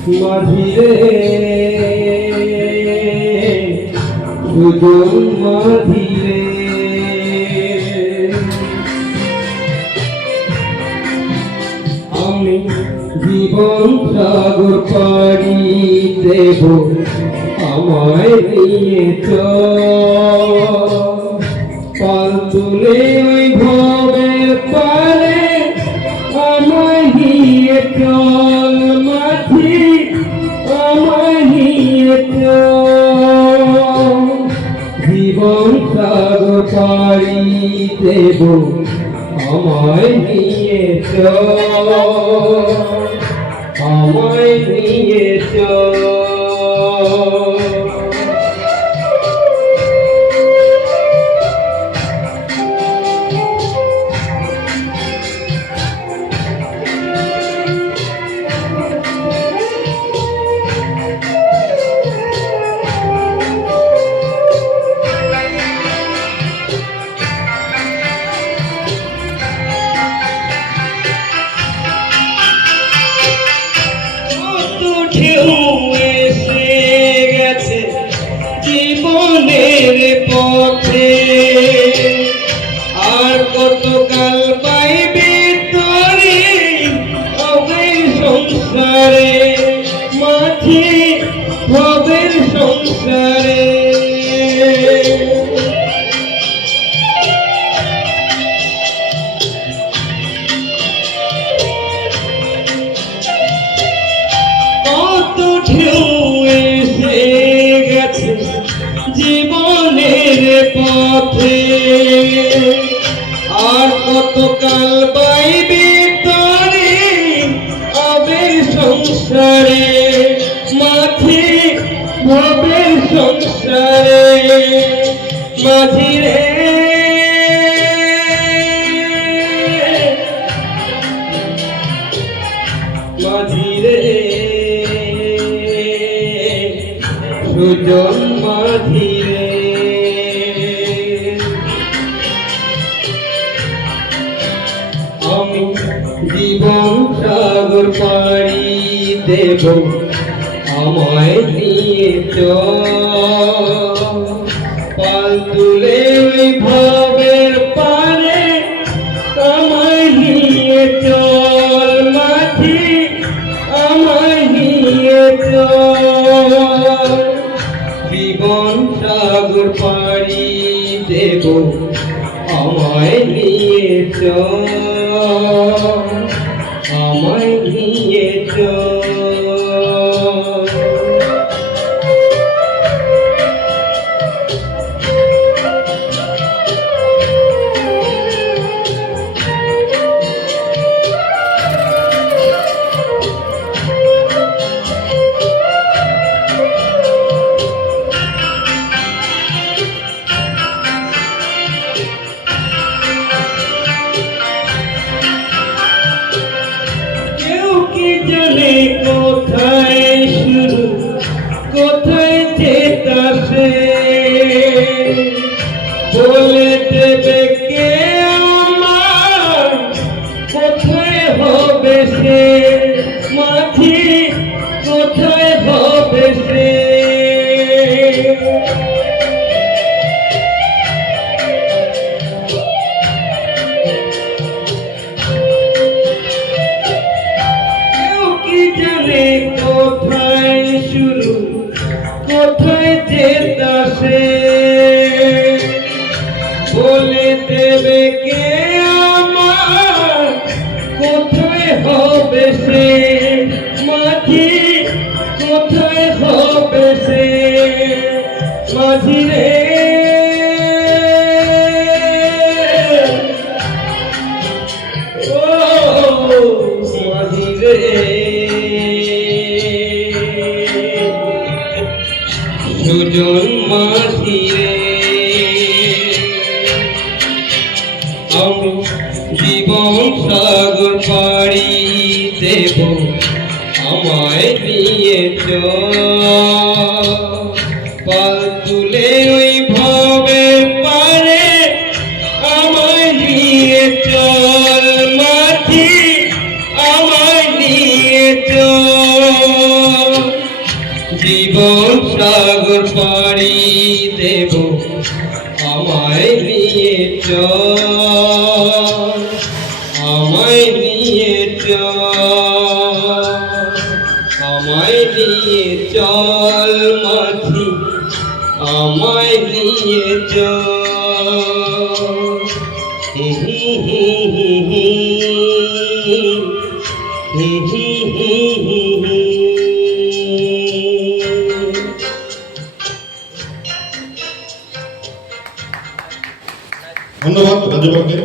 মাঝিরে সুজন মাঝিরে আমি জীবন সাগর পাড়ি দেব আমায় নিয়ে পাল তুলে ওই ভবের পারে আমায় নিয়ে চল মাঝি আমায় নিয়ে চল জীবন সাগর পাড়ি দেব আমায় নিয়ে চল আমায় নিয়ে চল জীবনের পথে আর কতকাল পাইবে তোরে ভবের সংসারে মাঝি ভবের সংসারে কত ঢেউ এসে গেছে জীবনের পথে আর কতকাল পাইবে তোরে আবের সংসারে মাঝি ভবের সংসারে মাঝিরে মাঝিরে সুজন মাঝিরে আমি জীবন সাগর পাড়ি দেব আমায় নিয়ে চল পাল তুলে ওই ভবের পারে আমায় নিয়ে চল মাঝি আমায় নিয়ে চল জীবন সাগর পাড়ি দেব আমায় নিয়ে চল আমায় নিয়ে চল কোথায় শুরু কোথায় যেতা সে বলে দেবে কে আমার কোথায় হবে সে মাঝি কোথায় হবে সে কোথায় শুরু কোথায় যেতা সে বলে দেবে কে আমার কোথায় হবে সে মাঝি কোথায় হবে সে মাঝিরে ও মাঝিরে সুজন মাঝিরে আমি জীবন সাগর পাড়ি দেব আমায় নিয়ে চল পাল তুলে ওই ভবের পারে আমায় নিয়ে চল মাঝি আমায় নিয়ে চল জীবন সাগর পাড়ি দেব আমায় নিয়ে চল, আমায় নিয়ে চল, আমায় নিয়ে চল মাঝি, আমায় নিয়ে চল। ধন্যবাদ রাজু বাবুকে।